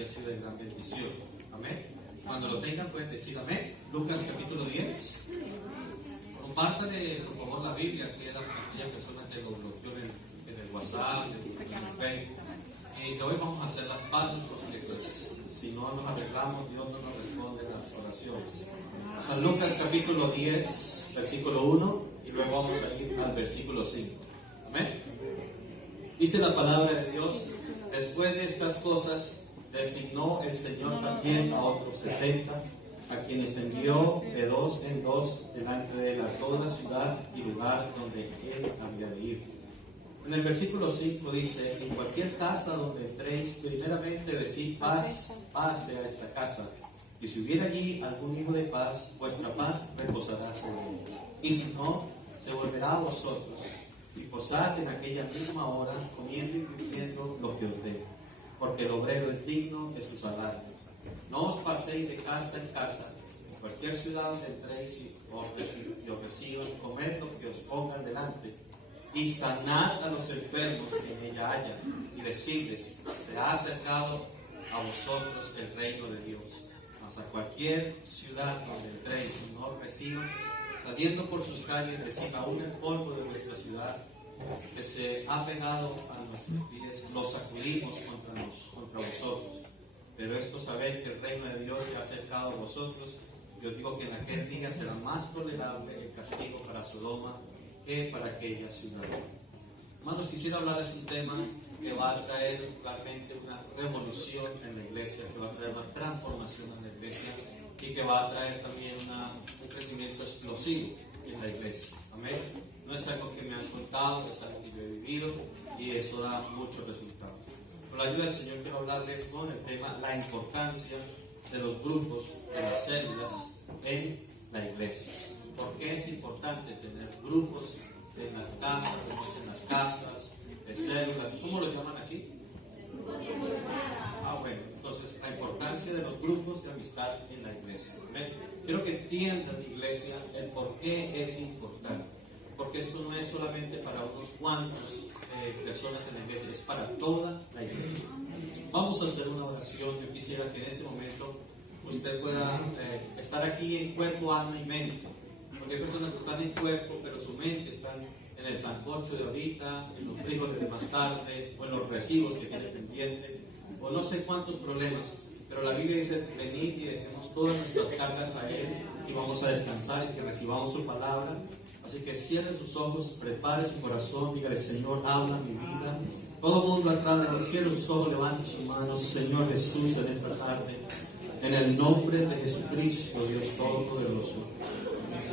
y ha sido de gran bendición. Amén. Cuando lo tengan pueden decir amén. Lucas capítulo 10. Compártanle por favor la Biblia aquí a aquella persona que lo bloqueó en el WhatsApp, en el Facebook. Y hoy vamos a hacer las paces porque pues, si no nos arreglamos, Dios no nos responde las oraciones. San Lucas capítulo 10, versículo 1, y luego vamos a ir al versículo 5. Amén. Dice la palabra de Dios: después de estas cosas, designó el Señor también a otros 70, a quienes envió de dos en dos delante de él a toda ciudad y lugar donde él había de ir. En el versículo 5 dice: en cualquier casa donde entréis, primeramente decid paz, paz sea esta casa. Y si hubiera allí algún hijo de paz, vuestra paz reposará sobre él. Y si no, se volverá a vosotros. Y posad en aquella misma hora, comiendo y cumpliendo lo que os dé. Porque el obrero es digno de su salario. No os paséis de casa en casa. En cualquier ciudad donde entréis y os reciban, comed lo que os pongan delante. Y sanad a los enfermos que en ella haya. Y decidles: se ha acercado a vosotros el reino de Dios. Mas a cualquier ciudad donde entréis y no os reciban, saliendo por sus calles, decid: aún el polvo de vuestra ciudad que se ha pegado a nuestros pies, lo sacudimos contra vosotros. Pero esto sabed que el reino de Dios se ha acercado a vosotros. Yo digo que en aquel día será más tolerable el castigo para Sodoma que para aquella ciudad. Hermanos, quisiera hablarles un tema que va a traer realmente una revolución en la iglesia, que va a traer una transformación en la iglesia y que va a traer también un crecimiento explosivo en la iglesia. Amén. No es algo que me han contado, es algo que yo he vivido y eso da muchos resultados. Con la ayuda del Señor quiero hablarles con el tema la importancia de los grupos, de las células en la iglesia. ¿Por qué es importante tener grupos en las casas, de células? ¿Cómo lo llaman aquí? Bueno, entonces la importancia de los grupos de amistad en la iglesia. ¿Ven? Quiero que entiendan, iglesia, el por qué es importante. Porque esto no es solamente para unos cuantos personas en la iglesia, es para toda la iglesia. Vamos a hacer una oración. Yo quisiera que en este momento usted pueda estar aquí en cuerpo, alma y mente. Porque hay personas que están en cuerpo, pero su mente está en el sancocho de ahorita, en los frijoles de más tarde, o en los recibos que tiene pendiente, o no sé cuántos problemas. Pero la Biblia dice: venid y dejemos todas nuestras cargas a Él y vamos a descansar y que recibamos su palabra. Así que cierre sus ojos, prepare su corazón, dígale: Señor, habla mi vida. Todo el mundo atrás de él, cierre sus ojos, levante sus manos. Señor Jesús, en esta tarde, en el nombre de Jesucristo, Dios Todopoderoso,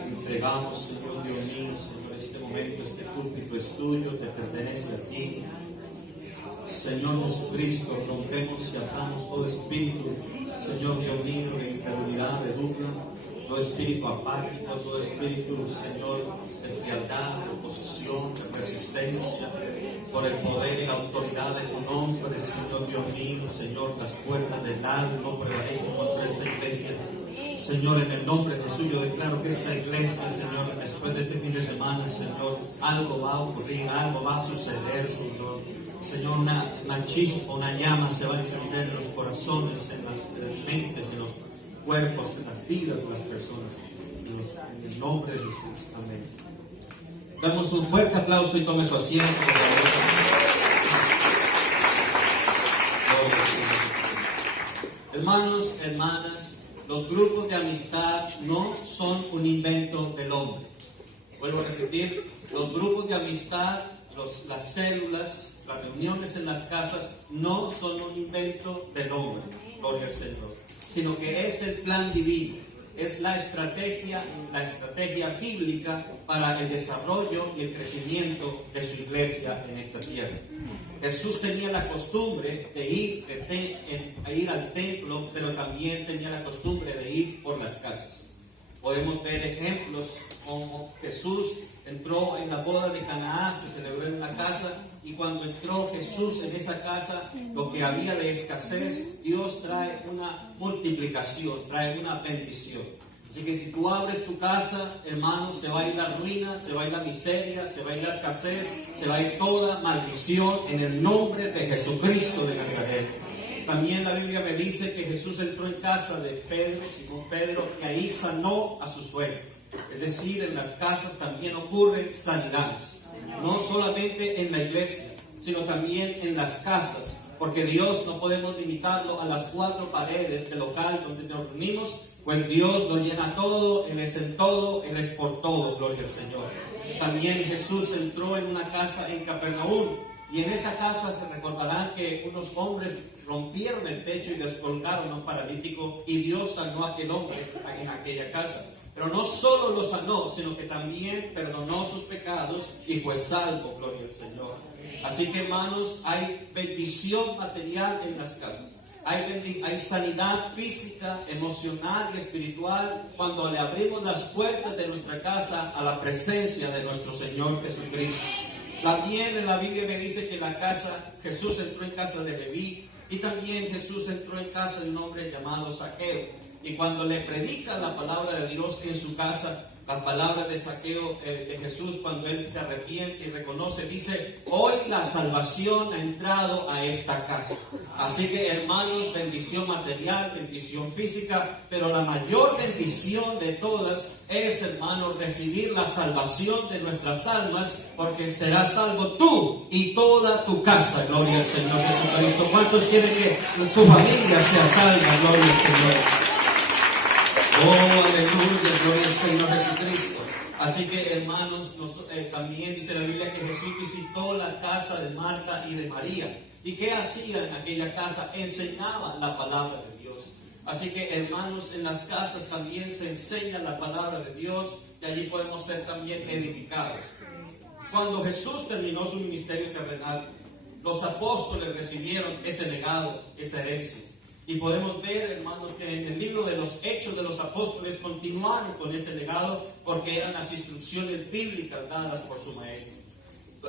entregamos, Señor Dios mío, Señor, este momento, este púlpito es tuyo, te pertenece a ti. Señor Jesucristo, rompemos y atamos todo espíritu, Señor Dios mío, de incredulidad, de duda, todo espíritu apático, todo espíritu, Señor, de frialdad, de oposición, de resistencia, por el poder y la autoridad de tu nombre, Señor Dios mío, Señor, las puertas del Hades no prevalecen contra esta iglesia. Señor, en el nombre de Jesús, yo declaro que esta iglesia, Señor, después de este fin de semana, Señor, algo va a ocurrir, algo va a suceder, Señor. Señor, una chispa, una llama se va a encender en los corazones, en las mentes, en los cuerpos, en las vidas de las personas. En el nombre de Jesús. Amén. Damos un fuerte aplauso y tome su asiento. Hermanos, hermanas, los grupos de amistad no son un invento del hombre. Vuelvo a repetir, los grupos de amistad, las células, las reuniones en las casas no son un invento del hombre, gloria al Señor, sino que es el plan divino, es la estrategia bíblica para el desarrollo y el crecimiento de su iglesia en esta tierra. Jesús tenía la costumbre de ir al templo, pero también tenía la costumbre de ir por las casas. Podemos ver ejemplos como Jesús entró en la boda de Canaán, se celebró en una casa, y cuando entró Jesús en esa casa, lo que había de escasez, Dios trae una multiplicación, trae una bendición. Así que si tú abres tu casa, hermano, se va a ir la ruina, se va a ir la miseria, se va a ir la escasez, se va a ir toda maldición en el nombre de Jesucristo de Nazaret. También la Biblia me dice que Jesús entró en casa de Pedro, Simón Pedro, y ahí sanó a su suegro. Es decir, en las casas también ocurren sanidades. No solamente en la iglesia, sino también en las casas. Porque Dios no podemos limitarlo a las 4 paredes del local donde nos reunimos, pues Dios lo llena todo, Él es en todo, Él es por todo, gloria al Señor. También Jesús entró en una casa en Capernaum, y en esa casa se recordarán que unos hombres rompieron el techo y descolgaron a un paralítico, y Dios sanó a aquel hombre en aquella casa. Pero no solo lo sanó, sino que también perdonó sus pecados y fue salvo, gloria al Señor. Así que, hermanos, hay bendición material en las casas. Hay sanidad física, emocional y espiritual cuando le abrimos las puertas de nuestra casa a la presencia de nuestro Señor Jesucristo. También en la Biblia me dice que Jesús entró en casa de Leví, y también Jesús entró en casa de un hombre llamado Zaqueo. Y cuando le predica la palabra de Dios en su casa, la palabra de Zaqueo, de Jesús, cuando él se arrepiente y reconoce, dice: hoy la salvación ha entrado a esta casa. Así que, hermanos, bendición material, bendición física, pero la mayor bendición de todas es, hermanos, recibir la salvación de nuestras almas, porque serás salvo tú y toda tu casa, gloria al Señor Jesucristo. ¿Cuántos quieren que su familia sea salva? Gloria al Señor. Oh, aleluya, gloria al Señor Jesucristo. Así que, hermanos, también dice la Biblia que Jesús visitó la casa de Marta y de María. ¿Y qué hacía en aquella casa? Enseñaba la palabra de Dios. Así que, hermanos, en las casas también se enseña la palabra de Dios, y allí podemos ser también edificados. Cuando Jesús terminó su ministerio terrenal, los apóstoles recibieron ese legado, esa herencia. Y podemos ver, hermanos, que en el libro de los Hechos de los Apóstoles continuaron con ese legado, porque eran las instrucciones bíblicas dadas por su maestro.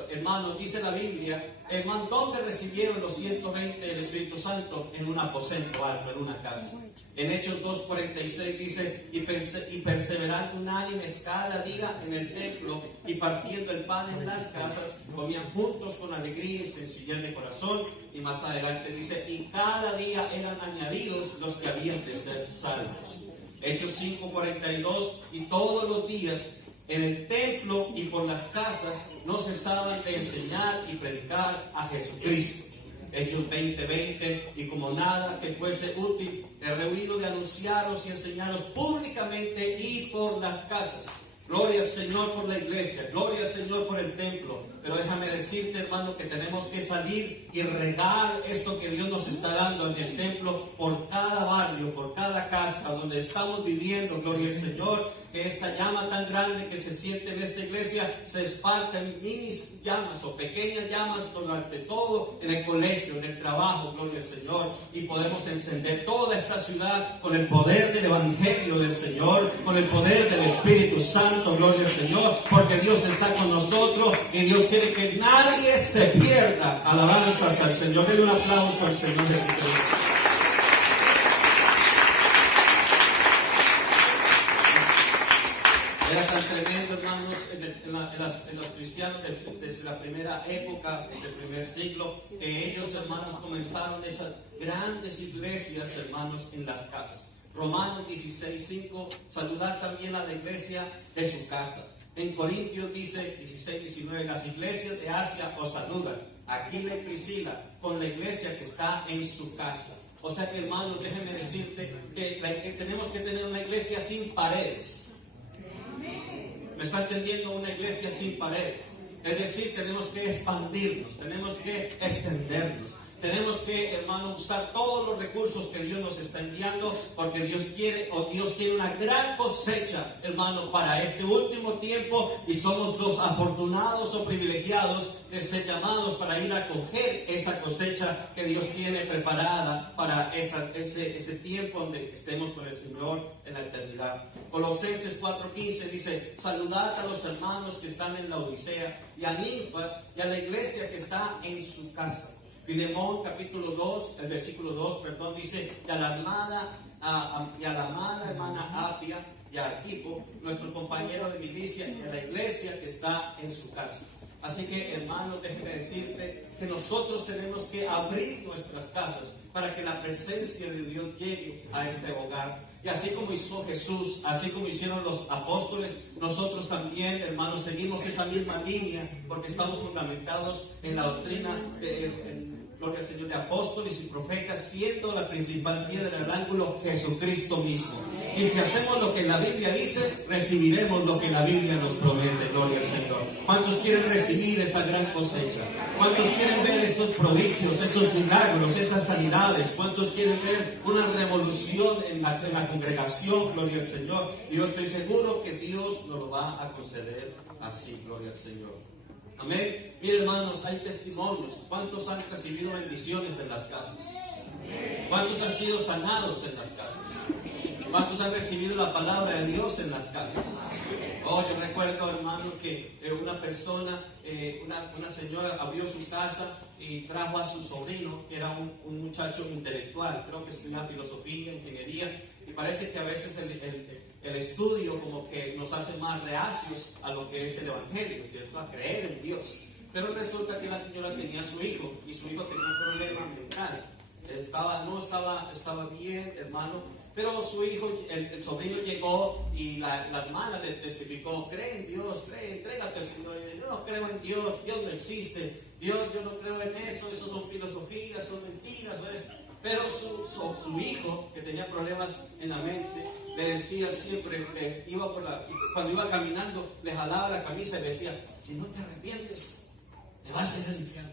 Hermanos, dice la Biblia, hermano, ¿dónde recibieron los 120 del Espíritu Santo? En un aposento alto, en una casa. En Hechos 2:46 dice: y perseverando unánimes cada día en el templo, y partiendo el pan en las casas, comían juntos con alegría y sencillez de corazón. Y más adelante dice: y cada día eran añadidos los que habían de ser salvos. Hechos 5:42: y todos los días en el templo y por las casas no cesaban de enseñar y predicar a Jesucristo. Hechos 20:20: y como nada que fuese útil, he rehuido de anunciaros y enseñaros públicamente y por las casas. Gloria al Señor por la iglesia, gloria al Señor por el templo. Pero déjame decirte, hermano, que tenemos que salir y regar esto que Dios nos está dando en el templo, por cada barrio, por cada casa donde estamos viviendo, gloria al Señor. Que esta llama tan grande que se siente en esta iglesia se esparta en minis llamas o pequeñas llamas durante todo, en el colegio, en el trabajo, gloria al Señor. Y podemos encender toda esta ciudad con el poder del Evangelio del Señor, con el poder del Espíritu Santo, gloria al Señor, porque Dios está con nosotros y Dios quiere que nadie se pierda. Alabanzas al Señor. Denle un aplauso al Señor Jesucristo. Era tan tremendo, hermanos, en los cristianos desde la primera época, desde el primer siglo, que ellos, hermanos, comenzaron esas grandes iglesias, hermanos, en las casas. Romanos 16:5: saludar también a la iglesia de su casa. En Corintios dice 16:19: las iglesias de Asia os saludan. Aquila y Priscila, con la iglesia que está en su casa. O sea que, hermanos, déjenme decirte que tenemos que tener una iglesia sin paredes. ¿Me está entendiendo? Una iglesia sin paredes. Es decir, tenemos que expandirnos, tenemos que extendernos. Tenemos que, hermano, usar todos los recursos que Dios nos está enviando, porque Dios quiere una gran cosecha, hermano, para este último tiempo, y somos los afortunados o privilegiados de ser llamados para ir a coger esa cosecha que Dios tiene preparada para ese tiempo donde estemos con el Señor en la eternidad. Colosenses 4:15 dice: saludad a los hermanos que están en la Odisea, y a Ninfas y a la iglesia que está en su casa. Filemón capítulo 2, el versículo 2, dice: y a la amada hermana Apia y a Arquipo, nuestro compañero de milicia, y a la iglesia que está en su casa. Así que, hermano, déjeme decirte que nosotros tenemos que abrir nuestras casas para que la presencia de Dios llegue a este hogar. Y así como hizo Jesús, así como hicieron los apóstoles, nosotros también, hermanos, seguimos esa misma línea porque estamos fundamentados en la doctrina gloria al Señor, de apóstoles y profetas, siendo la principal piedra del ángulo Jesucristo mismo. Y si hacemos lo que la Biblia dice, recibiremos lo que la Biblia nos promete. Gloria al Señor. ¿Cuántos quieren recibir esa gran cosecha? ¿Cuántos quieren ver esos prodigios, esos milagros, esas sanidades? ¿Cuántos quieren ver una revolución en la congregación? Gloria al Señor. Y yo estoy seguro que Dios nos lo va a conceder así. Gloria al Señor. Amén. Miren, hermanos, hay testimonios. ¿Cuántos han recibido bendiciones en las casas? ¿Cuántos han sido sanados en las casas? ¿Cuántos han recibido la palabra de Dios en las casas? Oh, yo recuerdo, hermano, que una persona, una señora abrió su casa y trajo a su sobrino, que era un muchacho intelectual, creo que estudiaba filosofía, ingeniería, y parece que a veces el estudio como que nos hace más reacios a lo que es el evangelio, ¿cierto? A creer en Dios. Pero resulta que la señora tenía a su hijo, y su hijo tenía un problema mental. Estaba bien, hermano. Pero su hijo, el sobrino llegó y la hermana le testificó: cree en Dios, entrégate al Señor. Y dice: yo no creo en Dios, Dios no existe, yo no creo en eso son filosofías, son mentiras. Pero su hijo, que tenía problemas en la mente, le decía siempre, cuando iba caminando, le jalaba la camisa y le decía: si no te arrepientes, te vas a ir al infierno.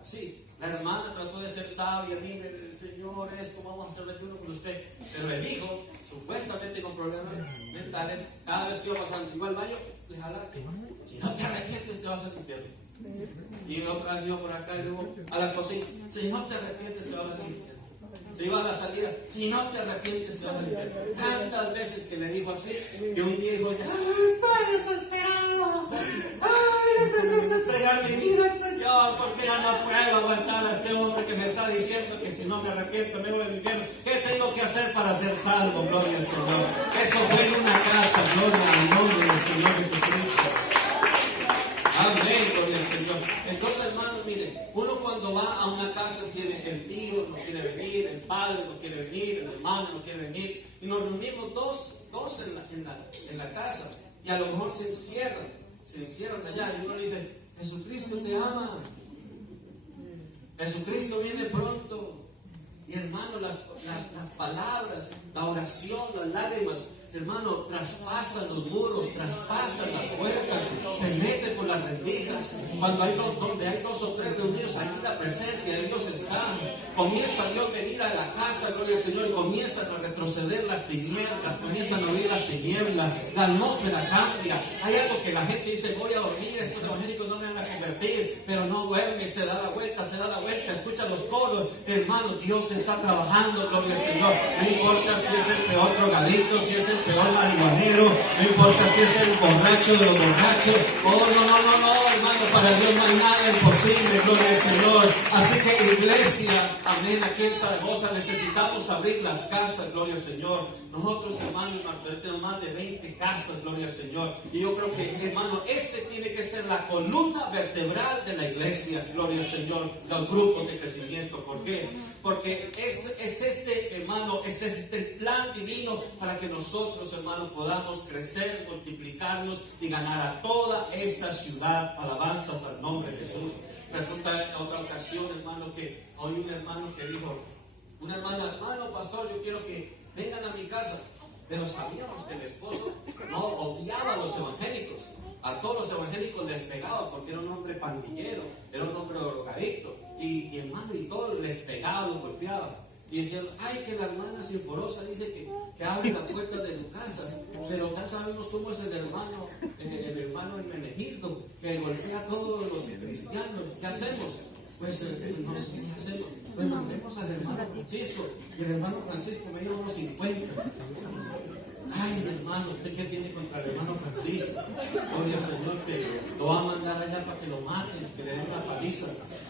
Así. La hermana trató de ser sabia: mire, Señor, esto, vamos a hacer uno con usted. Pero el hijo, supuestamente con problemas mentales, cada vez que iba pasando, iba al baño, le jalaba: si no te arrepientes, te vas al infierno. Y otra vez iba por acá y luego a la cocina: si no te arrepientes, te vas al infierno. Se iba a la salida: si no te arrepientes, te vas al infierno. Tantas veces que le dijo así, que un día dijo: estoy desesperado, necesito entregar mi vida al Señor, porque ya no puedo aguantar a este hombre que me está diciendo que si no me arrepiento me voy al infierno. ¿Qué tengo que hacer para ser salvo? Gloria al Señor. Eso fue en una casa. Gloria al nombre del Señor Jesucristo. Amén, gloria al Señor. Entonces, hermanos, miren, uno cuando va a una casa tiene el tío no quiere venir, el padre no quiere venir, el hermano no quiere venir, y nos reunimos dos en la casa, y a lo mejor se encierran allá, y uno dice: Jesucristo te ama, Jesucristo viene pronto. Y hermano, las palabras, la oración, las lágrimas, hermano, traspasan los muros, traspasan las puertas, se mete por las rendijas. Cuando donde hay dos o tres reunidos, allí la presencia de Dios está. Comienza Dios a venir a la casa, gloria al Señor, y comienzan a retroceder las tinieblas, comienzan a oír las tinieblas, la atmósfera cambia. Hay algo que la gente dice: voy a dormir, estos evangélicos no me van a convertir, pero no duerme, se da la vuelta, escucha los coros. Hermano, Dios está trabajando, gloria al Señor. No importa si es el peor drogadicto, si es el peor marihuanero, no importa si es el borracho de los borrachos. Oh, no, hermano, para Dios no hay nada imposible, gloria al Señor. Así que, iglesia, amén, aquí en Zaragoza necesitamos abrir las casas, gloria al Señor. Nosotros, hermano, tenemos más de 20 casas, gloria al Señor. Y yo creo que, hermano, tiene que ser la columna vertebral de la iglesia, gloria al Señor, los grupos de crecimiento. ¿Por qué? Porque es este plan divino para que nosotros, hermanos, podamos crecer, multiplicarnos y ganar a toda esta ciudad. Alabanzas al nombre de Jesús. Resulta en otra ocasión, hermano, que oí un hermano que dijo: una hermana, hermano pastor, yo quiero que vengan a mi casa. Pero sabíamos que el esposo no odiaba a los evangélicos. A todos los evangélicos les pegaba porque era un hombre pandillero, era un hombre drogadicto. Y hermano, y todo les pegaba, los golpeaba. Y decían: ay, que la hermana Sinforosa dice que abre la puerta de tu casa. Pero ya sabemos cómo es el hermano Hermenegildo, que golpea a todos los cristianos. ¿Qué hacemos? Pues no sé qué hacemos. Pues mandemos al hermano Francisco. Y el hermano Francisco me dio unos 50. Ay, hermano, ¿usted qué tiene contra el hermano Francisco? Gloria al Señor, que lo va a mandar allá para que lo maten, que le den una paliza.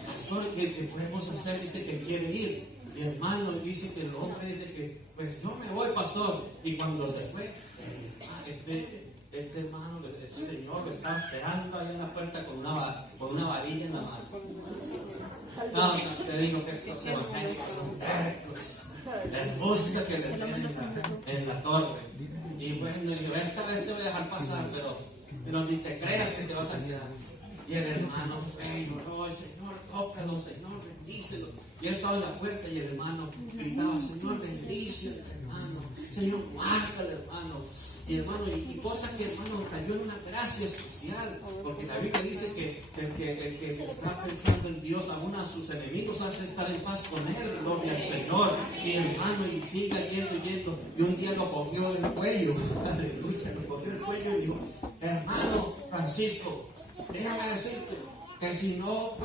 Pastor, ¿qué podemos hacer? Dice que quiere ir. Y hermano dice que el hombre dice que, pues yo me voy, pastor. Y cuando se fue, este hermano, este señor lo estaba esperando ahí en la puerta con una varilla en la mano. No, te digo que estos evangélicos son tercos. Les busca que les den en la torre. Y bueno, digo, esta vez te voy a dejar pasar, pero ni te creas que te vas a quedar. Y el hermano feo, no, el Señor, tócalo, Señor, bendícelo. Y él estaba en la puerta y el hermano gritaba, Señor, bendice, hermano. Señor, guárdale, hermano. Y hermano, y cosa que hermano cayó en una gracia especial, porque la Biblia dice que el que está pensando en Dios, aún a sus enemigos hace estar en paz con él, gloria al Señor. Y hermano, y sigue yendo, y un día lo cogió del cuello, aleluya, lo cogió del cuello y dijo, hermano Francisco, déjame decirte que si no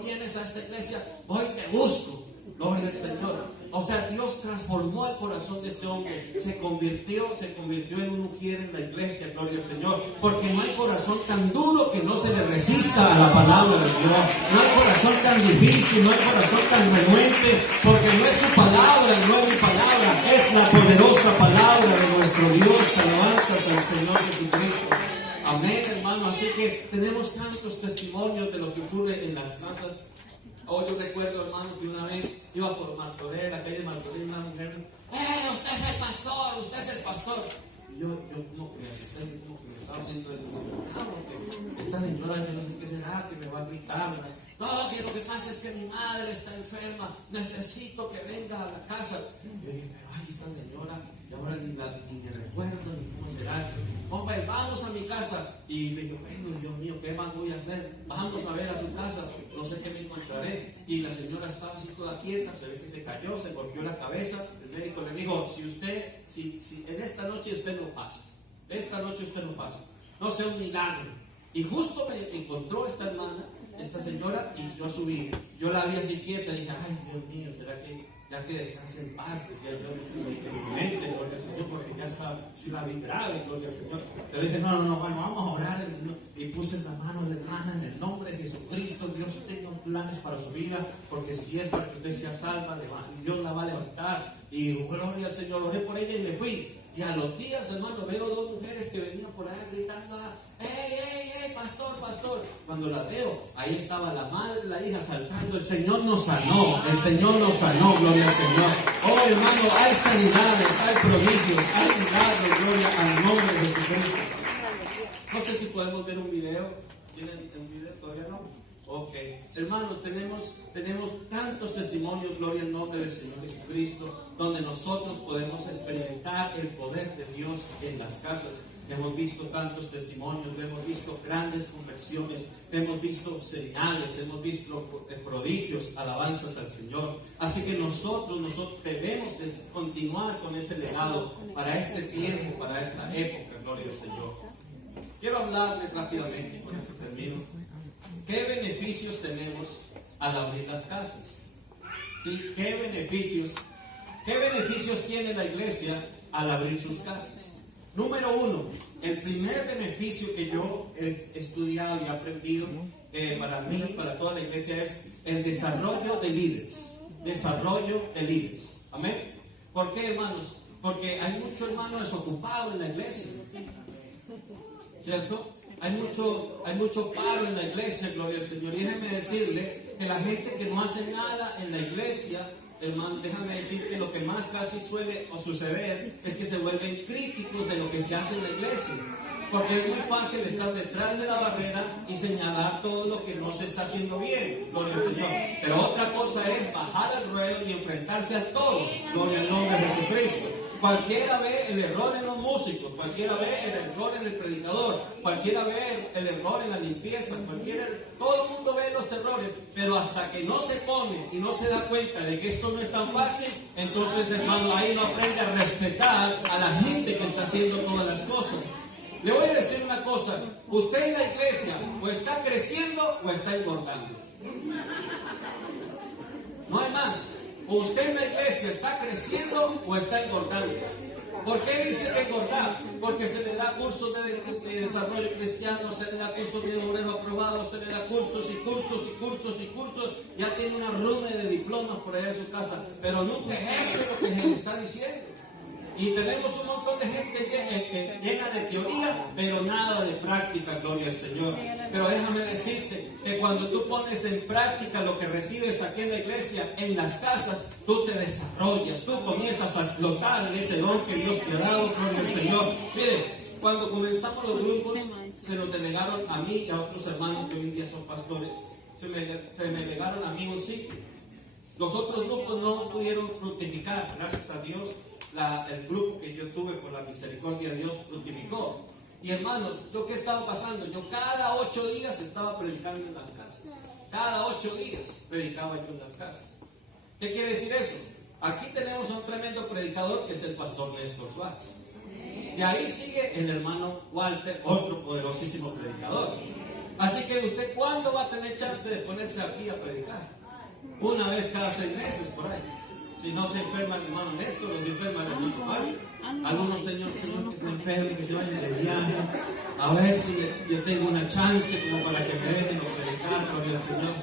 vienes a esta iglesia, hoy te busco, gloria al Señor. O sea, Dios transformó el corazón de este hombre, se convirtió en un mujer en la iglesia, gloria al Señor, porque no hay corazón tan duro que no se le resista a la palabra de Dios, no hay corazón tan difícil, no hay corazón tan renuente, porque no es su palabra, no es mi palabra, es la poderosa palabra de nuestro Dios. Alabanzas al Señor Jesucristo. Amén, hermano. Así que tenemos tantos testimonios de lo que ocurre en las casas. Yo recuerdo, hermano, que una vez iba por Martorell, la calle Martorell, una mujer me dijo, usted es el pastor, usted es el pastor. Y yo como que me estaba haciendo el porque esta señora, yo no sé qué será, que me va a gritar. No, que lo que pasa es que mi madre está enferma, necesito que venga a la casa. Yo dije, pero ay, esta señora, y ahora ni recuerdo ni cómo será. Hombre, vamos a mi casa. Y me dijo, bueno, Dios mío, ¿qué más voy a hacer? Vamos a ver a su casa, no sé qué me encontraré. Y la señora estaba así toda quieta, se ve que se cayó, se golpeó la cabeza. El médico le dijo, si en esta noche usted no pasa, esta noche usted no pasa, no sea un milagro. Y justo me encontró esta hermana, esta señora, y yo subí. Yo la vi así quieta y dije, ay, Dios mío, ¿será que ya que descanse en paz? Decía yo en mi mente, gloria al Señor, porque ya está, si la vi grave, gloria al Señor. Pero dije, no, bueno, vamos a orar. Y puse la mano de la hermana en el nombre de Jesucristo. Dios tenga planes para su vida, porque si es para que usted sea salva, Dios la va a levantar. Y gloria al Señor, oré por ella y me fui. Y a los días, hermano, veo dos mujeres que venían por ahí gritando, ¡Ey, pastor! Cuando la veo, ahí estaba la madre, la hija saltando. El Señor nos sanó, gloria al Señor. Oh, hermano, hay sanidades, hay prodigios, hay milagros, gloria al nombre de Jesucristo. No sé si podemos ver un video. ¿Tienen un video? ¿Todavía no? Ok, hermanos, tenemos tantos testimonios, gloria al nombre del Señor Jesucristo, donde nosotros podemos experimentar el poder de Dios en las casas. Hemos visto tantos testimonios, hemos visto grandes conversiones, hemos visto señales, hemos visto prodigios, alabanzas al Señor. Así que nosotros debemos de continuar con ese legado para este tiempo, para esta época, gloria al Señor. Quiero hablarles rápidamente, y con esto termino. ¿Qué beneficios tenemos al abrir las casas? ¿Sí? ¿Qué beneficios tiene la iglesia al abrir sus casas? Número uno, el primer beneficio que yo he estudiado y aprendido para mí, para toda la iglesia, es el desarrollo de líderes. Desarrollo de líderes. Amén. ¿Por qué, hermanos? Porque hay muchos hermanos desocupados en la iglesia. ¿Cierto? Hay mucho paro en la iglesia, gloria al Señor. Y déjeme decirle que la gente que no hace nada en la iglesia, hermano, déjame decir que lo que más casi suele suceder es que se vuelven críticos de lo que se hace en la iglesia. Porque es muy fácil estar detrás de la barrera y señalar todo lo que no se está haciendo bien, gloria al Señor. Pero otra cosa es bajar al ruedo y enfrentarse a todo, gloria al nombre de Jesucristo. Cualquiera ve el error en los músicos, cualquiera ve el error en el predicador, cualquiera ve el error en la limpieza, todo el mundo ve los errores, pero hasta que no se pone y no se da cuenta de que esto no es tan fácil, entonces, hermano, ahí no aprende a respetar a la gente que está haciendo todas las cosas. Le voy a decir una cosa, usted en la iglesia o está creciendo o está engordando. No hay más. O usted en la iglesia está creciendo o está engordando. ¿Por qué dice que engordar? Porque se le da cursos de desarrollo cristiano, se le da cursos de obrero aprobado, se le da cursos. Ya tiene una ruma de diplomas por allá en su casa, pero nunca ejerce lo que se le está diciendo. Y tenemos un montón de gente que llena de teoría, pero nada de práctica, gloria al Señor. Pero déjame decirte que cuando tú pones en práctica lo que recibes aquí en la iglesia, en las casas, tú te desarrollas, tú comienzas a explotar en ese don que Dios te ha dado, gloria al Señor. Mire, cuando comenzamos los grupos, se nos delegaron a mí y a otros hermanos que hoy en día son pastores, se me delegaron a mí un sitio. Los otros grupos no pudieron fructificar, gracias a Dios. El grupo que yo tuve, por la misericordia de Dios, fructificó. Y hermanos, ¿qué estaba pasando? Yo cada 8 días estaba predicando en las casas. Cada 8 días predicaba yo en las casas. ¿Qué quiere decir eso? Aquí tenemos a un tremendo predicador que es el pastor Néstor Suárez. Y ahí sigue el hermano Walter, otro poderosísimo predicador. Así que usted, ¿cuándo va a tener chance de ponerse aquí a predicar? Una vez cada 6 meses por ahí. Si no se enferma el hermano Néstor, o se enferma el hermano Mario. Algunos señor que se enfermen, que se vayan de viaje. A ver si yo tengo una chance como para que me dejen predicar, gloria al Señor.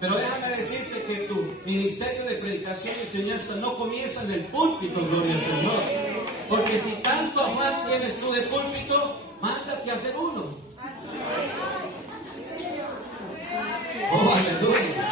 Pero déjame decirte que tu ministerio de predicación y enseñanza no comienza en el púlpito, gloria al Señor. Porque si tanto afán tienes tú de púlpito, mándate a hacer uno. Oh, aleluya.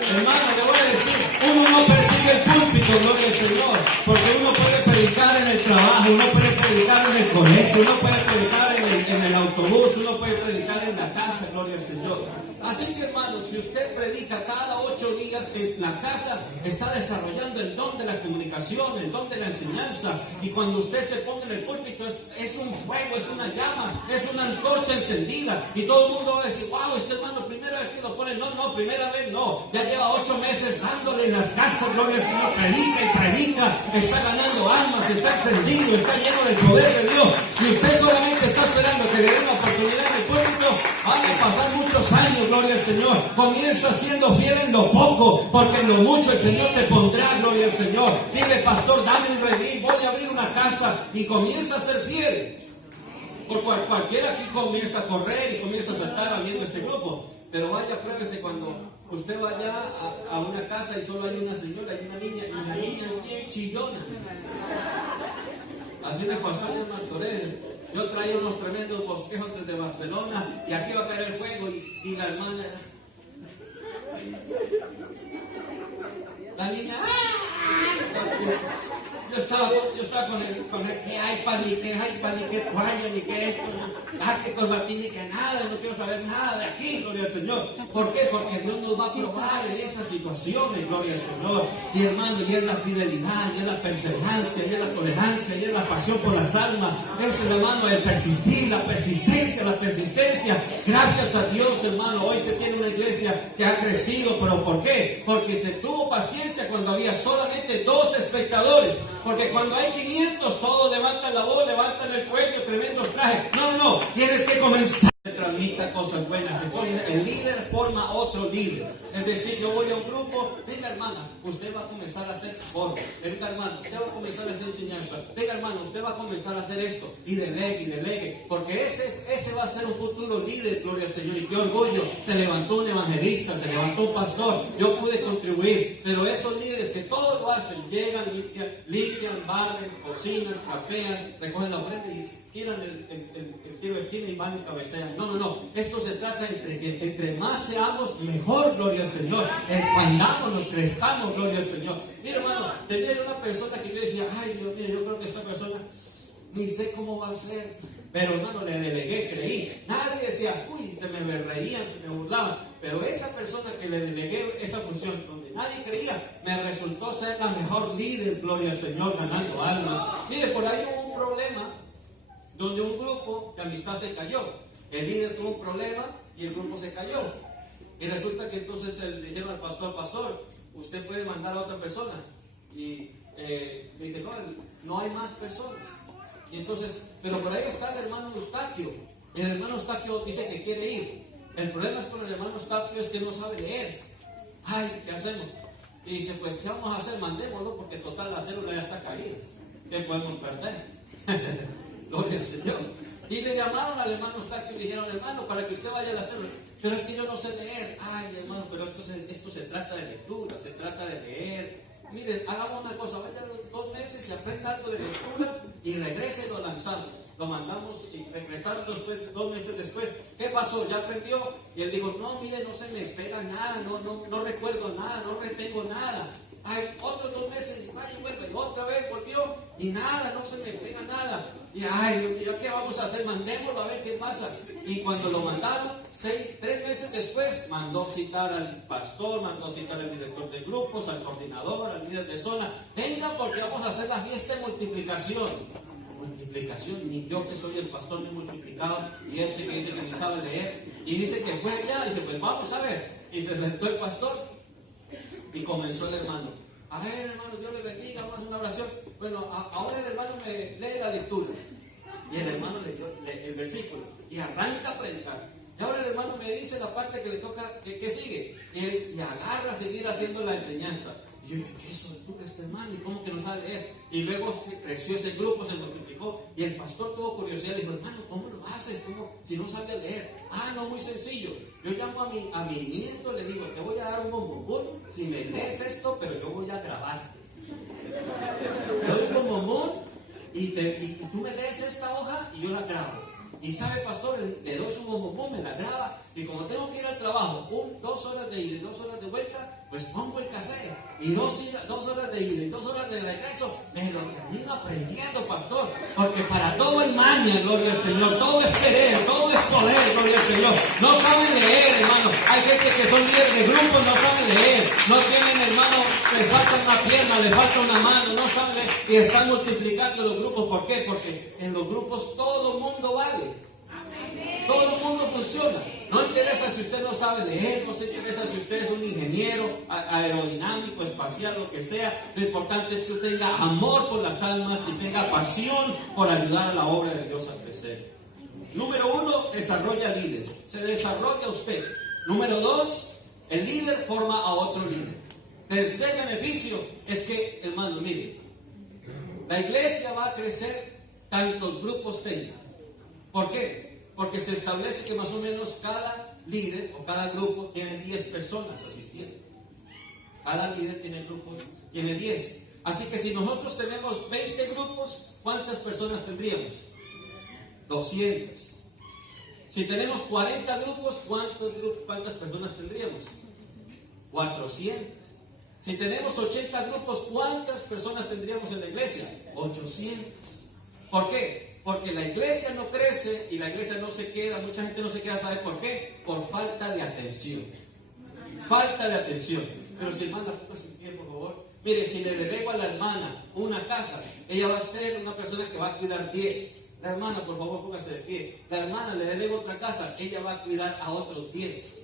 Hermano, le voy a decir, uno no persigue el púlpito, gloria al Señor, porque uno puede predicar en el trabajo, uno puede predicar en el colegio, uno puede predicar en el autobús, uno puede predicar en la casa, gloria al Señor. Así que, hermano, si usted predica cada 8 días en la casa, está desarrollando el don de la comunicación, el don de la enseñanza. Y cuando usted se ponga en el púlpito, es un fuego, es una llama, es una antorcha encendida. Y todo el mundo va a decir, wow, este hermano, primera vez que lo pone. No, primera vez no. Ya lleva 8 meses dándole en las casas, gloria al Señor. Predica y predica, está ganando almas, está encendido, está lleno del poder de Dios. Si usted solamente está esperando que le den la oportunidad en el púlpito, van a pasar muchos años, gloria al Señor. Comienza siendo fiel en lo poco, porque en lo mucho el Señor te pondrá, gloria al Señor. Dile, pastor, dame un redil, voy a abrir una casa, y comienza a ser fiel. Por cualquiera aquí comienza a correr y comienza a saltar habiendo este grupo. Pero vaya, pruébese cuando usted vaya a una casa y solo hay una señora y una niña, y la niña es bien chillona. Así me pasó en el Martorell. Yo traía unos tremendos bosquejos desde Barcelona y aquí va a caer el fuego y la hermana, la niña, yo estaba con el que iPad, ni que toalla, ni que esto, que corbatín, ni que nada, no quiero saber nada de aquí, gloria al Señor. ¿Por qué? Porque Dios nos va a probar en esas situaciones, gloria al Señor. Y hermano, y es la fidelidad, y es la perseverancia, y es la tolerancia, y es la pasión por las almas. Es el hermano, el persistir, la persistencia. Gracias a Dios, hermano, hoy se tiene una iglesia que ha crecido. ¿Pero por qué? Porque se tuvo paciencia cuando había solamente 2 espectadores. Porque cuando hay 500, todos levantan la voz, levantan el cuello, tremendos trajes. No, tienes que comenzar. Transmita cosas buenas. Entonces el líder forma otro líder. Es decir, yo voy a un grupo, venga hermana, usted va a comenzar a hacer coro. Venga hermano, usted va a comenzar a hacer enseñanza. Venga hermano, usted va a comenzar a hacer esto. Y delegue. Porque ese va a ser un futuro líder, gloria al Señor. Y qué orgullo, se levantó un evangelista, se levantó un pastor. Yo pude contribuir. Pero esos líderes que todo lo hacen, llegan, limpian, barren, cocinan, trapean, recogen la ofrenda y tiran el tiro de esquina y van y cabecean. No. Esto se trata entre más seamos, mejor, gloria al Señor. Expandámonos, crezcamos, gloria al Señor. Mira, hermano, tenía una persona que yo decía, ay, Dios mío, yo creo que esta persona ni sé cómo va a ser. Pero, hermano, le delegué, creí. Nadie decía, uy, se me reían, se me burlaban. Pero esa persona que le delegué esa función, donde nadie creía, me resultó ser la mejor líder, gloria al Señor, ganando almas. Mire, por ahí hubo un problema donde un grupo de amistad se cayó. El líder tuvo un problema y el grupo se cayó. Y resulta que entonces le dijeron al pastor, usted puede mandar a otra persona. Y le dije, no hay más personas. Y entonces, pero por ahí está el hermano Eustaquio. Y el hermano Eustaquio dice que quiere ir. El problema es con el hermano Eustaquio es que no sabe leer. Ay, ¿qué hacemos? Y dice, pues, ¿qué vamos a hacer? Mandémoslo, porque total la célula ya está caída. ¿Qué podemos perder? Gloria al Señor. Y le llamaron al hermano Eustaquio y le dijeron, hermano, para que usted vaya a la célula. Pero es que yo no sé leer. Ay, hermano, pero esto se trata de lectura, se trata de leer. Mire, hagamos una cosa, vaya 2 meses meses, se aprenda algo de lectura y regrese y lo lanzamos. Lo mandamos y regresaron 2 meses después. ¿Qué pasó? ¿Ya aprendió? Y él dijo, no, mire, no se me pega nada, no recuerdo nada, no retengo nada. Ay, otros 2 meses, y vaya, vuelve, y otra vez volvió, y nada, no se me pega nada. Y ay, Dios mío, ¿qué vamos a hacer? Mandémoslo a ver qué pasa. Y cuando lo mandaron, 3 meses después, mandó citar al pastor, mandó citar al director de grupos, al coordinador, al líder de zona. Venga, porque vamos a hacer la fiesta de multiplicación. Multiplicación, ni yo que soy el pastor me he multiplicado, y este que dice que ni sabe leer, y dice que fue allá, y dice, pues vamos a ver. Y se sentó el pastor, y comenzó el hermano. A ver, hermano, Dios le bendiga, vamos a hacer una oración. Bueno, ahora el hermano me lee la lectura. Y el hermano leyó el versículo y arranca a predicar. Y ahora el hermano me dice la parte que le toca, que sigue. Y agarra a seguir haciendo la enseñanza. Y yo dije, ¿qué soltura este hermano? ¿Y cómo que no sabe leer? Y luego creció ese grupo, se multiplicó. Y el pastor tuvo curiosidad. Le dijo, hermano, ¿cómo lo haces? ¿Cómo? Si no sabe leer. Ah, no, muy sencillo. Yo llamo a mi nieto, le digo, te voy a dar un bombón si me lees esto, pero yo voy a grabar. Le doy un bombón y tú me lees esta hoja y yo la grabo. Y sabe, pastor, le doy su bombón, me la graba. Y como tengo que ir al trabajo, 2 horas de ida y 2 horas de vuelta, pues pongo el cassette. Y 2 horas de ida y 2 horas de regreso, me lo termino aprendiendo, pastor. Porque para todo hay maña, gloria al Señor. Todo es querer, todo es poder, gloria al Señor. No saben leer, hermano. Hay gente que son líderes de grupos, no saben leer. No tienen, hermano, les falta una pierna, les falta una mano, no saben leer. Y están multiplicando los grupos. ¿Por qué? Porque en los grupos todo el mundo vale. Todo el mundo funciona. No interesa si usted no sabe leer, no se interesa si usted es un ingeniero aerodinámico, espacial, lo que sea. Lo importante es que usted tenga amor por las almas y tenga pasión por ayudar a la obra de Dios a crecer. Número 1, desarrolla líderes. Se desarrolla usted. Número 2, el líder forma a otro líder. Tercer beneficio es que, hermano, mire, la iglesia va a crecer tantos grupos tenga. ¿Por qué? Porque se establece que más o menos cada líder o cada grupo tiene 10 personas asistiendo. Cada líder tiene grupo, tiene 10. Así que si nosotros tenemos 20 grupos, ¿cuántas personas tendríamos? 200. Si tenemos 40 grupos, ¿cuántas personas tendríamos? 400. Si tenemos 80 grupos, ¿cuántas personas tendríamos en la iglesia? 800. ¿Por qué? Porque la iglesia no crece y la iglesia no se queda, mucha gente no se queda, ¿sabe por qué? Por falta de atención. Falta de atención. Pero si hermana, póngase en pie, por favor. Mire, si le delego a la hermana una casa, ella va a ser una persona que va a cuidar 10. La hermana, por favor, póngase de pie. La hermana le delego otra casa, ella va a cuidar a otros 10.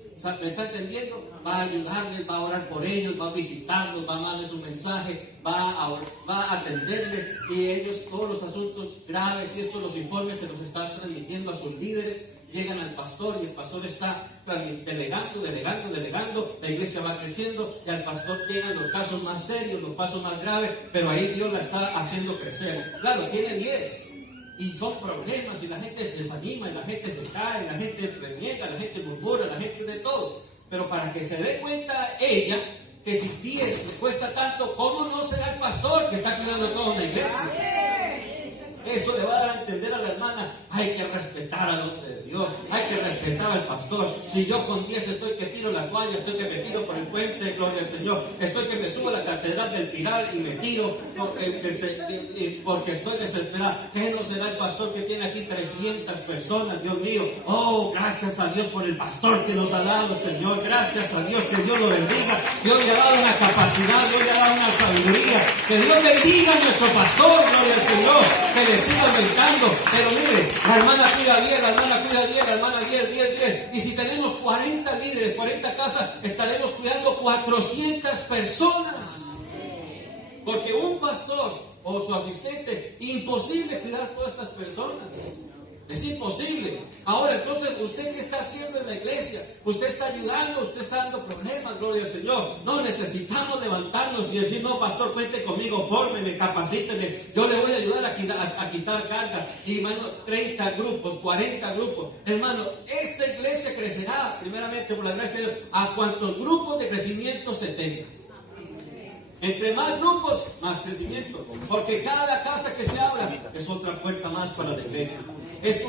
¿Me está entendiendo? Va a ayudarles, va a orar por ellos, va a visitarlos, va a darles un mensaje, va a atenderles, y ellos todos los asuntos graves y los informes se los están transmitiendo a sus líderes. Llegan al pastor y el pastor está delegando, la iglesia va creciendo y al pastor llegan los casos más serios, los casos más graves, pero ahí Dios la está haciendo crecer. Claro, tiene 10. Y son problemas, y la gente se desanima, y la gente se cae, la gente reniega, la gente murmura, la gente de todo. Pero para que se dé cuenta ella que si 10 le cuesta tanto, ¿cómo no será el pastor que está cuidando a toda la iglesia? Eso le va a dar a entender a la hermana, hay que respetar al hombre de Dios, hay que respetar al pastor. Si yo con 10 estoy que tiro la toalla, estoy que me tiro por el puente, gloria al Señor, estoy que me subo a la catedral del Pilar y me tiro porque estoy desesperado. ¿Qué no será el pastor que tiene aquí 300 personas? Dios mío, oh, gracias a Dios por el pastor que nos ha dado, Señor. Gracias a Dios, que Dios lo bendiga. Dios le ha dado una capacidad, Dios le ha dado una sabiduría. Que Dios bendiga a nuestro pastor, gloria al Señor, que le siga aumentando. Pero mire, la hermana cuida 10, la hermana cuida 10, la hermana 10. Y si tenemos 40 líderes, 40 casas, estaremos cuidando 400 personas. Porque un pastor o su asistente, imposible cuidar todas estas personas. Es imposible. Ahora, entonces, ¿usted qué está haciendo en la iglesia? Usted está ayudando, usted está dando problemas, gloria al Señor. No, necesitamos levantarnos y decir, no, pastor, cuente conmigo, fórmeme, capacíteme. Yo le voy a ayudar a quitar carga. Y hermano, 30 grupos, 40 grupos. Hermano, esta iglesia crecerá, primeramente por la gracia de Dios, a cuantos grupos de crecimiento se tenga. Entre más grupos, más crecimiento. Porque cada casa que se abra es otra puerta más para la iglesia. Es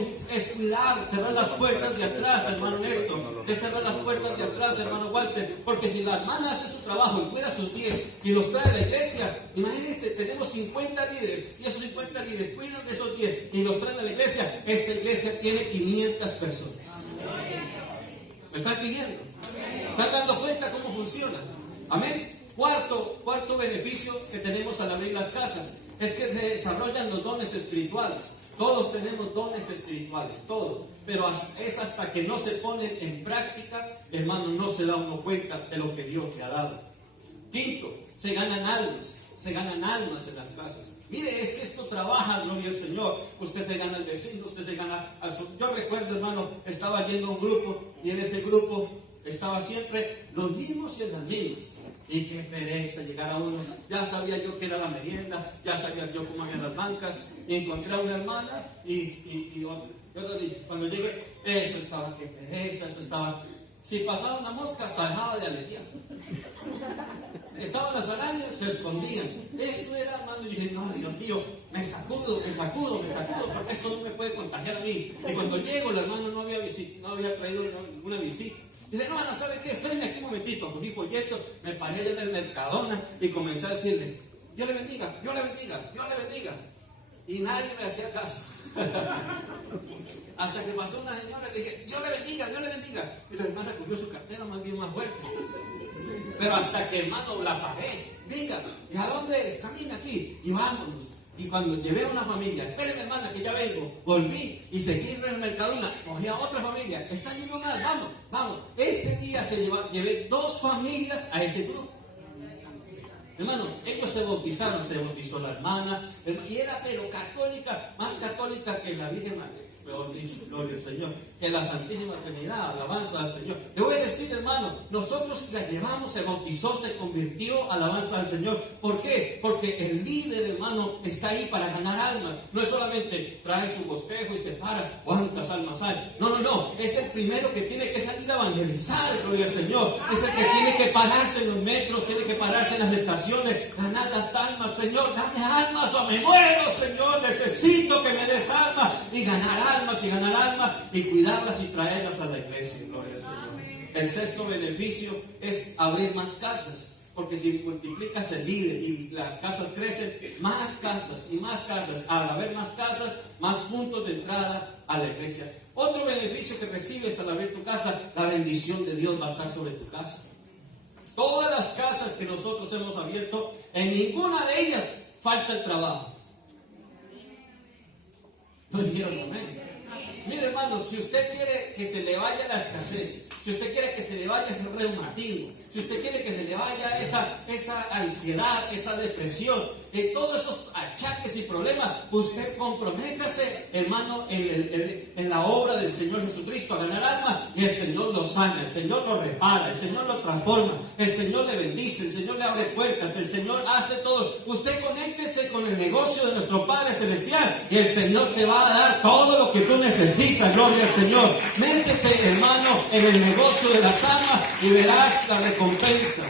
cuidar, cerrar las puertas de atrás, hermano Néstor. Es cerrar las puertas de atrás, hermano Walter. Porque si la hermana hace su trabajo y cuida sus 10 y los trae a la iglesia, imagínense, tenemos 50 líderes y esos 50 líderes cuidan de esos 10 y los traen a la iglesia. Esta iglesia tiene 500 personas. ¿Me están siguiendo? ¿Están dando cuenta cómo funciona? Amén. Cuarto beneficio que tenemos al abrir las casas es que se desarrollan los dones espirituales. Todos tenemos dones espirituales, todos. Pero es hasta que no se ponen en práctica, hermano, no se da uno cuenta de lo que Dios le ha dado. Quinto, se ganan almas en las casas. Mire, es que esto trabaja, gloria al Señor. Usted se gana al vecino, usted se gana al... Yo recuerdo, hermano, estaba yendo a un grupo y en ese grupo estaba siempre los mismos y las mismas. Y qué pereza llegar a uno. Ya sabía yo que era la merienda, ya sabía yo cómo habían las bancas. Y encontré a una hermana y yo le dije, cuando llegué, eso estaba, qué pereza, eso estaba. Si pasaba una mosca, hasta dejaba de alegría. Estaban las arañas, se escondían. Esto era, hermano, y dije, no, Dios mío, me sacudo, porque esto no me puede contagiar a mí. Y cuando llego, el hermano no había traído ninguna visita. Y dije, no, Ana, ¿sabe qué? Espérenme aquí un momentito. Cogí folleto, me paré allá en el Mercadona y comencé a decirle, Dios le bendiga, Dios le bendiga, Dios le bendiga. Y nadie me hacía caso. Hasta que pasó una señora y le dije, Dios le bendiga, Dios le bendiga. Y la hermana cogió su cartera más fuerte. Pero hasta que, hermano, la paré. Venga, ¿y a dónde es? Camina aquí y vámonos. Y cuando llevé a una familia, espérenme, hermana, que ya vengo, volví y seguí en el Mercadona, cogí a otra familia, están yendo más, vamos. Ese día llevé 2 familias a ese grupo. Hermano, ellos se bautizaron, se bautizó la hermana, y era pero católica, más católica que la Virgen María. Peor dicho, gloria al Señor, que la Santísima Trinidad, alabanza al Señor. Le voy a decir, hermano, nosotros la llevamos, se bautizó, se convirtió, alabanza al Señor. ¿Por qué? Porque el líder, hermano, está ahí para ganar almas. No es solamente trae su bosquejo y se para, ¿cuántas almas hay? No, es el primero que tiene que salir a evangelizar, gloria al Señor. Es el que tiene que pararse en los metros, tiene que pararse en las estaciones, ganar las almas, Señor, dame almas o me muero, Señor, necesito que me des almas y ganar almas y cuidarlas y traerlas a la iglesia, gloria al Señor. El sexto beneficio es abrir más casas, porque si multiplicas el líder y las casas crecen, más casas y más casas. Al haber más casas, más puntos de entrada a la iglesia. Otro beneficio que recibes al abrir tu casa, la bendición de Dios va a estar sobre tu casa. Todas las casas que nosotros hemos abierto, en ninguna de ellas falta el trabajo. ¿No dijeron amén? Mire, hermano, si usted quiere que se le vaya la escasez, si usted quiere que se le vaya ese reumatismo, si usted quiere que se le vaya esa ansiedad, esa depresión, todos esos achaques y problemas, usted comprométase, hermano, en la obra del Señor Jesucristo a ganar almas, y el Señor lo sana, el Señor lo repara, el Señor lo transforma, el Señor le bendice, el Señor le abre puertas, el Señor hace todo. Usted conéctese con el negocio de nuestro Padre Celestial y el Señor te va a dar todo lo que tú necesitas, gloria al Señor. Métete, hermano, en el negocio de las almas y verás la recompensa.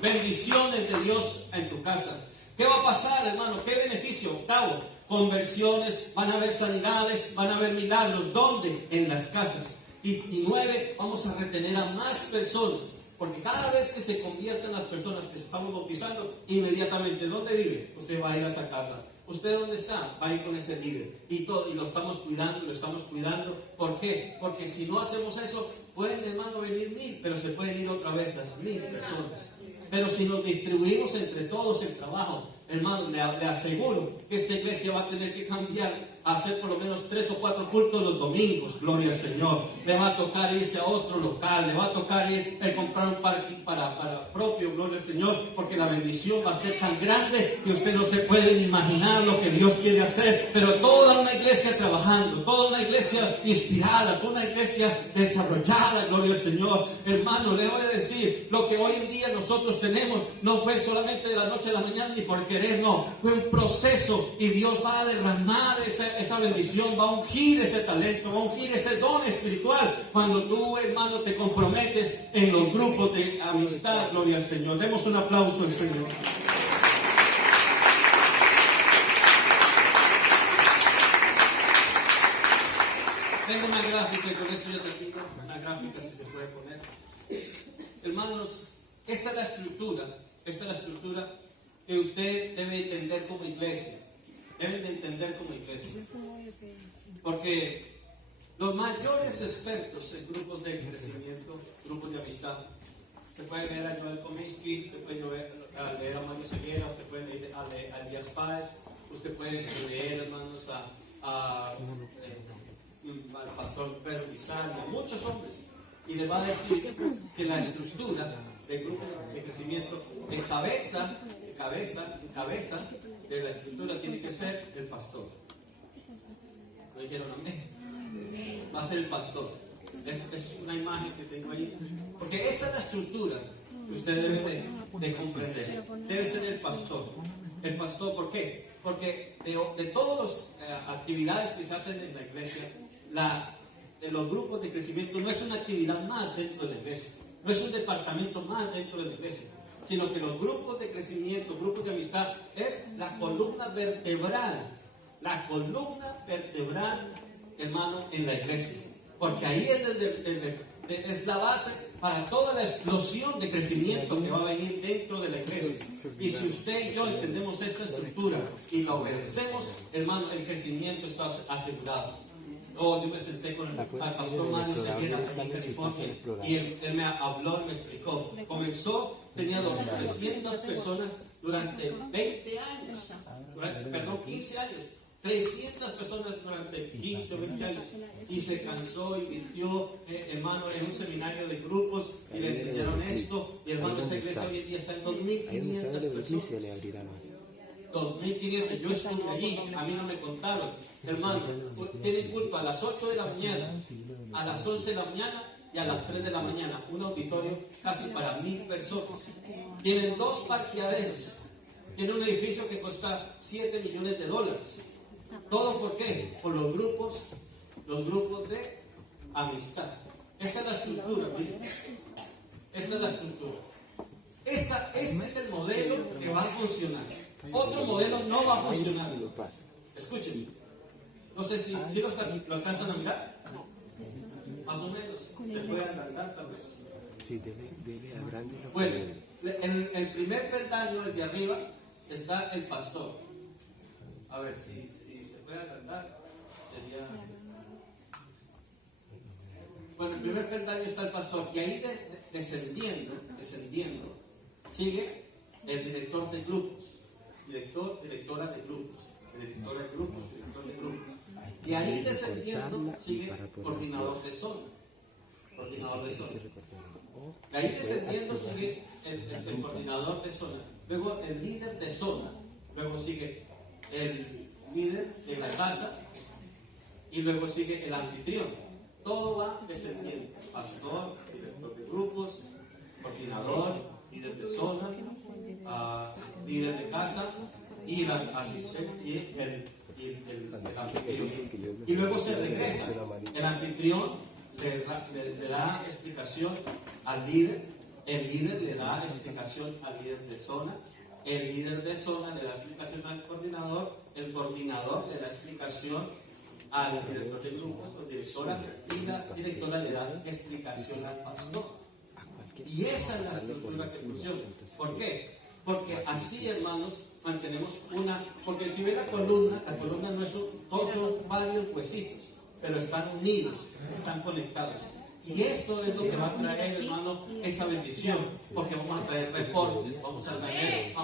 Bendiciones de Dios en tu casa. ¿Qué va a pasar, hermano? ¿Qué beneficio? Octavo, conversiones, van a haber sanidades, van a haber milagros. ¿Dónde? En las casas. Y 9, vamos a retener a más personas. Porque cada vez que se convierten las personas que estamos bautizando, inmediatamente, ¿dónde vive? Usted va a ir a esa casa. ¿Usted dónde está? Va a ir con ese líder. Y lo estamos cuidando. ¿Por qué? Porque si no hacemos eso, pueden, hermano, venir 1000, pero se pueden ir otra vez las 1000 personas. Pero si nos distribuimos entre todos el trabajo, hermano, le aseguro que esta iglesia va a tener que cambiar a hacer por lo menos 3 o 4 cultos los domingos, gloria al Señor. Le va a tocar irse a otro local, le va a tocar ir a comprar un parking para propio, gloria al Señor, porque la bendición va a ser tan grande que usted no se puede ni imaginar lo que Dios quiere hacer. Pero toda una iglesia trabajando, toda una iglesia inspirada, toda una iglesia desarrollada, gloria al Señor. Hermano, le voy a decir, lo que hoy en día nosotros tenemos no fue solamente de la noche a la mañana ni por querer, no, fue un proceso y Dios va a derramar esa bendición, va a ungir ese talento, va a ungir ese don espiritual. Cuando tú, hermano, te comprometes en los grupos de amistad, gloria al Señor. Demos un aplauso al Señor. Tengo una gráfica y con esto yo te pido una gráfica si se puede poner. Hermanos, esta es la estructura que usted debe entender como iglesia. Deben de entender como iglesia. Porque los mayores expertos en grupos de crecimiento, grupos de amistad, usted puede leer a Joel Comiskey, usted puede leer a Mario Seguera, usted puede leer a Elías Páez, usted puede leer, hermanos, al pastor Pedro Guizar y a muchos hombres. Y les va a decir que la estructura del grupo de crecimiento, en cabeza de la estructura tiene que ser el pastor. ¿No dijeron amén? Va a ser el pastor. Es una imagen que tengo ahí. Porque esta es la estructura que usted debe de comprender. Debe ser el pastor. El pastor, ¿por qué? Porque de todas las actividades que se hacen en la iglesia, de los grupos de crecimiento no es una actividad más dentro de la iglesia. No es un departamento más dentro de la iglesia, sino que los grupos de crecimiento, grupos de amistad, es la columna vertebral, hermano, en la iglesia. Porque ahí es la base para toda la explosión de crecimiento que va a venir dentro de la iglesia. Y si usted y yo entendemos esta estructura y la obedecemos, hermano, el crecimiento está asegurado. Yo me senté con el pastor Mario Seguera aquí en California y él me habló y me explicó. Tenía 300 personas durante 20 años, 15 años. 300 personas durante 15 o 20 años. Y se cansó, invirtió, hermano, en un seminario de grupos y le enseñaron esto. Y hermano, esa iglesia hoy en día está en 2.500 personas. 2.500, yo estuve allí, a mí no me contaron. Hermano, tienen culpa a las 8 de la mañana, a las 11 de la mañana y a las 3 de la mañana. Un auditorio casi para 1.000 personas. Tienen 2 parqueaderos. Tienen un edificio que cuesta $7 millones. ¿Todo por qué? Por los grupos de amistad. Esta es la estructura, miren. Esta es la estructura. Este es el modelo que va a funcionar. Otro modelo no va a funcionar. Escúchenme. No sé si lo alcanzan a mirar. Más o menos. Se puede alargar tal vez. Sí, debe abrandarlo. Bueno, en el primer peldaño, el de arriba, está el pastor. A ver si se puede alargar. Sería. Bueno, en el primer peldaño está el pastor. Y ahí descendiendo, sigue el director de grupos. Directora de grupos. Y ahí descendiendo sigue coordinador de zona. De ahí descendiendo sigue el coordinador de zona. Luego el líder de zona. Luego sigue el líder de la casa. Y luego sigue el anfitrión. Todo va descendiendo. Pastor, director de grupos, coordinador, líder de zona, líder de casa y el asistente y el anfitrión. Y luego se regresa. El anfitrión le da explicación al líder, el líder le da explicación al líder de zona, el líder de zona le da explicación al coordinador, el coordinador le da explicación al director de grupos o directora y la directora le da explicación al pastor. Y esa es la estructura que funciona. ¿Por qué? Porque así, hermanos, mantenemos porque si ve la columna no es todos son varios huesitos, pero están unidos, están conectados. Y esto es lo que va a traer, hermano, esa bendición, porque vamos a traer reportes, vamos a traer,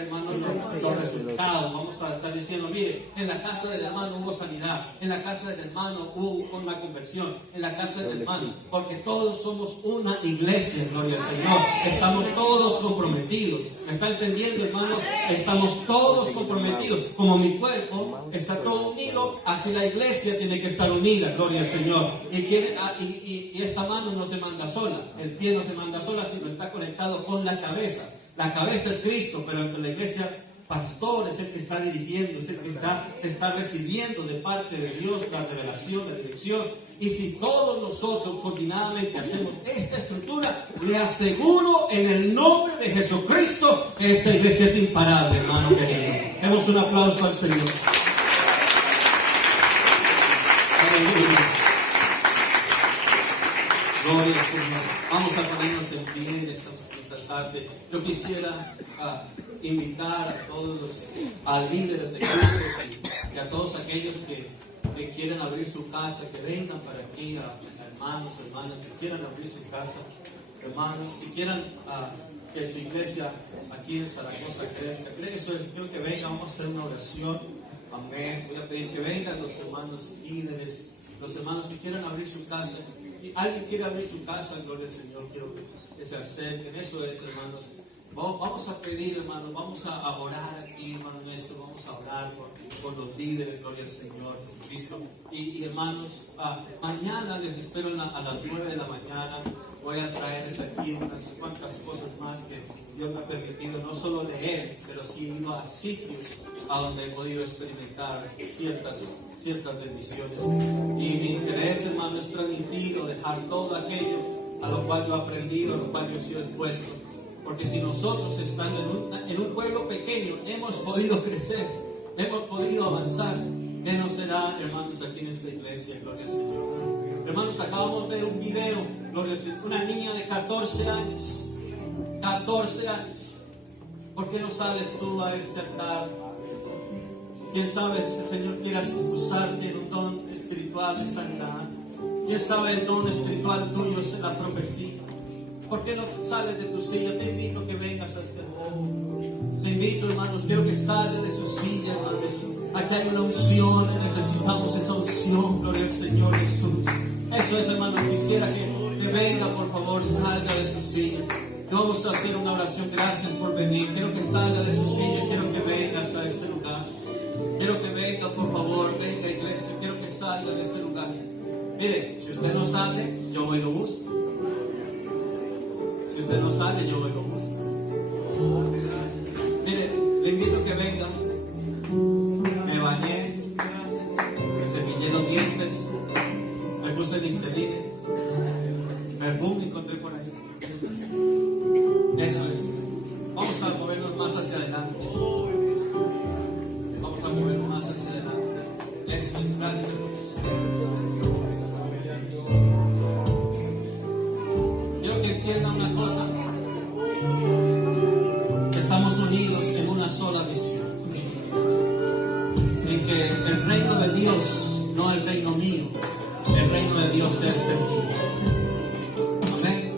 hermano, los resultados, vamos a estar diciendo, mire, en la casa del hermano hubo sanidad, en la casa del hermano hubo una conversión, en la casa del hermano, porque todos somos una iglesia, gloria al Señor, estamos todos comprometidos, ¿me está entendiendo, hermano? Estamos todos comprometidos, como mi cuerpo está todo unido, así la iglesia tiene que estar unida, gloria al Señor, y esta mano no se manda sola, el pie no se manda sola, sino está conectado con la cabeza. La cabeza es Cristo, pero entre la iglesia pastor es el que está dirigiendo, es el que está recibiendo de parte de Dios la revelación, la dirección. Y si todos nosotros coordinadamente hacemos esta estructura, le aseguro en el nombre de Jesucristo que esta iglesia es imparable, hermano querido. Demos un aplauso al Señor. Aleluya. Gloria al Señor. Vamos a ponernos en pie esta tarde. Yo quisiera invitar a todos los líderes de grupos y a todos aquellos que quieren abrir su casa, que vengan para aquí, a hermanos, hermanas, que quieran abrir su casa, hermanos, que quieran que su iglesia aquí en Zaragoza crezca. Quiero que vengan, vamos a hacer una oración. Amén. Voy a pedir que vengan los hermanos líderes, los hermanos que quieran abrir su casa. Y alguien quiere abrir su casa, gloria al Señor, quiero que se acerquen. Eso es, hermanos. Vamos a pedir, hermanos, vamos a orar aquí, hermano Néstor, vamos a orar por los líderes, gloria al Señor Jesucristo. Y hermanos, mañana les espero a las 9 de la mañana. Voy a traerles aquí unas cuantas cosas más que Dios me ha permitido, no solo leer, pero sí he ido a sitios a donde he podido experimentar ciertas bendiciones. Y mi interés, hermano, es transmitir o dejar todo aquello a lo cual yo he aprendido, a lo cual yo he sido expuesto. Porque si nosotros, estando en un pueblo pequeño, hemos podido crecer, hemos podido avanzar, ¿qué nos será, hermanos, aquí en esta iglesia? Gloria al Señor. Hermanos, acabamos de ver un video, gloria al Señor, una niña de 14 años. 14 años. ¿Por qué no sales tú a este altar? ¿Quién sabe si el Señor quiera usarte en un don espiritual de sanidad? ¿Quién sabe el don espiritual tuyo es la profecía? ¿Por qué no sales de tu silla? Te invito a que vengas a este lugar. Te invito, hermanos, quiero que salgas de su silla, hermanos. Aquí hay una unción, necesitamos esa unción, gloria al Señor Jesús. Eso es, hermanos, quisiera que venga, por favor, salga de su silla. Vamos a hacer una oración, gracias por venir. Quiero que salga de su silla, quiero que venga hasta este lugar. Quiero que venga, por favor, venga, iglesia, quiero que salga de este lugar. Mire, si usted no sale, yo voy y lo busco. Si usted no sale, yo voy y lo busco. Mire, le invito a que venga. Me bañé, me cepillé los dientes, me puse Listerine, perfume encontré por ahí. Eso es. Vamos a movernos más hacia adelante. Vamos a movernos más hacia adelante. Eso es. Gracias, hermano. Quiero que entiendan una cosa. Estamos unidos en una sola visión. En que el reino de Dios, no el reino mío, el reino de Dios es este mío. Amén.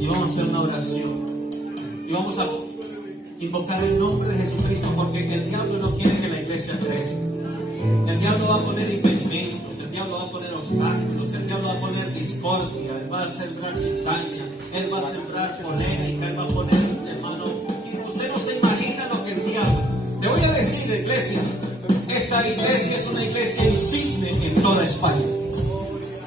Y vamos a hacer una oración. Y vamos a invocar el nombre de Jesucristo, porque el diablo no quiere que la iglesia crezca. El diablo va a poner impedimentos, el diablo va a poner obstáculos, el diablo va a poner discordia, él va a sembrar cizaña, él va a sembrar polémica, él va a poner, hermano, y usted no se imagina lo que el diablo. Le voy a decir, iglesia, esta iglesia es una iglesia insigne en toda España.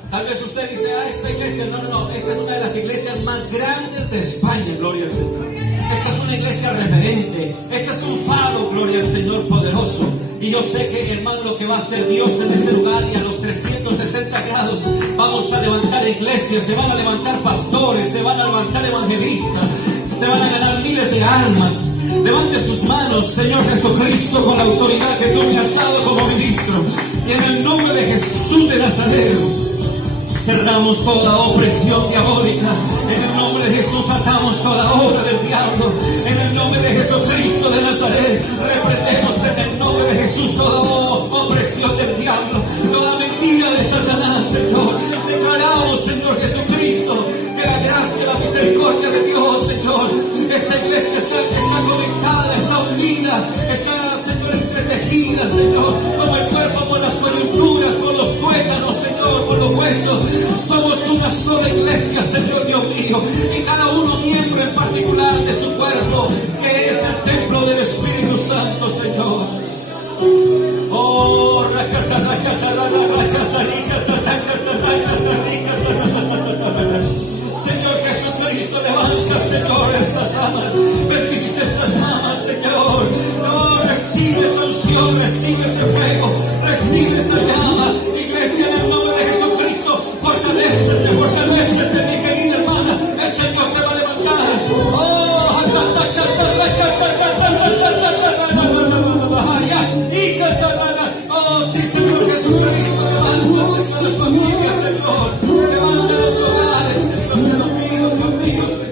Tal vez usted dice, esta iglesia, no, esta es una de las iglesias más grandes de España, gloria al Señor. Esta es una iglesia referente, este es un faro, gloria al Señor poderoso. Y yo sé que, hermano, lo que va a hacer Dios en este lugar, y a los 360 grados vamos a levantar iglesias, se van a levantar pastores, se van a levantar evangelistas, se van a ganar miles de almas. Levante sus manos, Señor Jesucristo, con la autoridad que tú me has dado como ministro, y en el nombre de Jesús de Nazaret cerramos toda opresión diabólica. En el nombre de Jesús atamos toda obra del diablo. En el nombre de Jesucristo de Nazaret reprendemos en el nombre de Jesús toda opresión del diablo, toda mentira de Satanás, Señor. Declaramos, Señor Jesucristo, que la gracia, la misericordia de Dios, Señor, esta iglesia está conectada, está unida, está, Señor, entretejida, Señor, como el cuerpo con las coyunturas, con los tuétanos, Señor, con los huesos. Somos una sola iglesia, Señor Dios mío, y cada uno miembro en particular de su cuerpo, que es el templo del Espíritu Santo, Señor. Oh, Señor Jesucristo, levanta, Señor, estas amas, bendice estas mamas, Señor. Oh, unción, recibe ese fuego, recibe esa llama. Iglesia, en el nombre de Jesucristo, fortalécete, fortalécete, mi querida hermana. El Señor te va a levantar. Oh, sí, Señor Jesucristo, levanta esa familia, Señor. Levanta los hogares, eso te lo pido, Dios mío, Señor.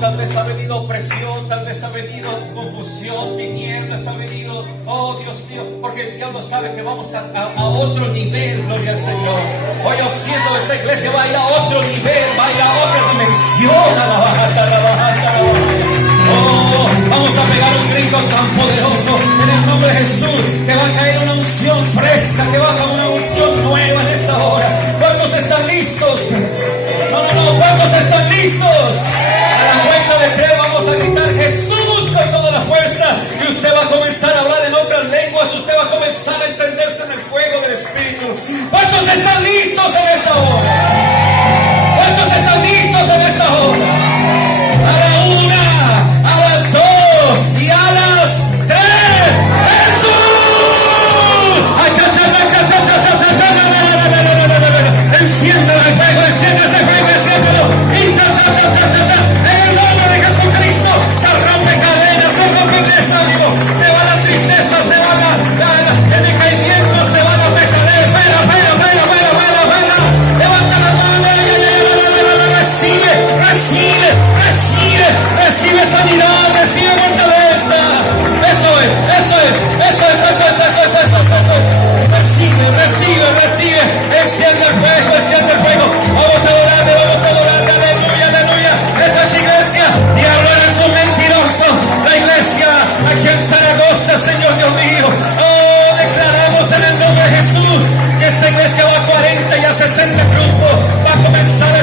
Tal vez ha venido opresión, tal vez ha venido confusión, tinieblas, ha venido, oh Dios mío, porque el diablo sabe que vamos a otro nivel, gloria al Señor. Hoy yo siento esta iglesia va a ir a otro nivel, va a ir a otra dimensión, oh, vamos a pegar un grito tan poderoso en el nombre de Jesús, que va a caer una unción fresca, que va a caer una unción nueva en esta hora. ¿Cuántos están listos? No, ¿cuántos están listos? A la cuenta de 3 vamos a gritar Jesús con toda la fuerza y usted va a comenzar a hablar en otras lenguas, usted va a comenzar a encenderse en el fuego del Espíritu. ¿Cuántos están listos en esta hora? ¿Cuántos están listos en esta hora? A la 1, a las 2 y a las 3. ¡Jesús! Enciende el fuego, enciende ese fuego, enciéndelo. En el nombre de Jesucristo se rompe cadenas, se rompe el desánimo, se va la tristeza, se va el decaimiento, se va la pesadez. Vela. Levanta la mano, recibe sanidad, recibe fortaleza. Eso es. Recibe. Enciende el fuego. Vamos a adorarle, aleluya. Esa es iglesia, diablo eres un mentiroso. La iglesia aquí en Zaragoza, Señor Dios mío, oh, declaramos en el nombre de Jesús que esta iglesia va a 40 y a 60 grupos, va a comenzar a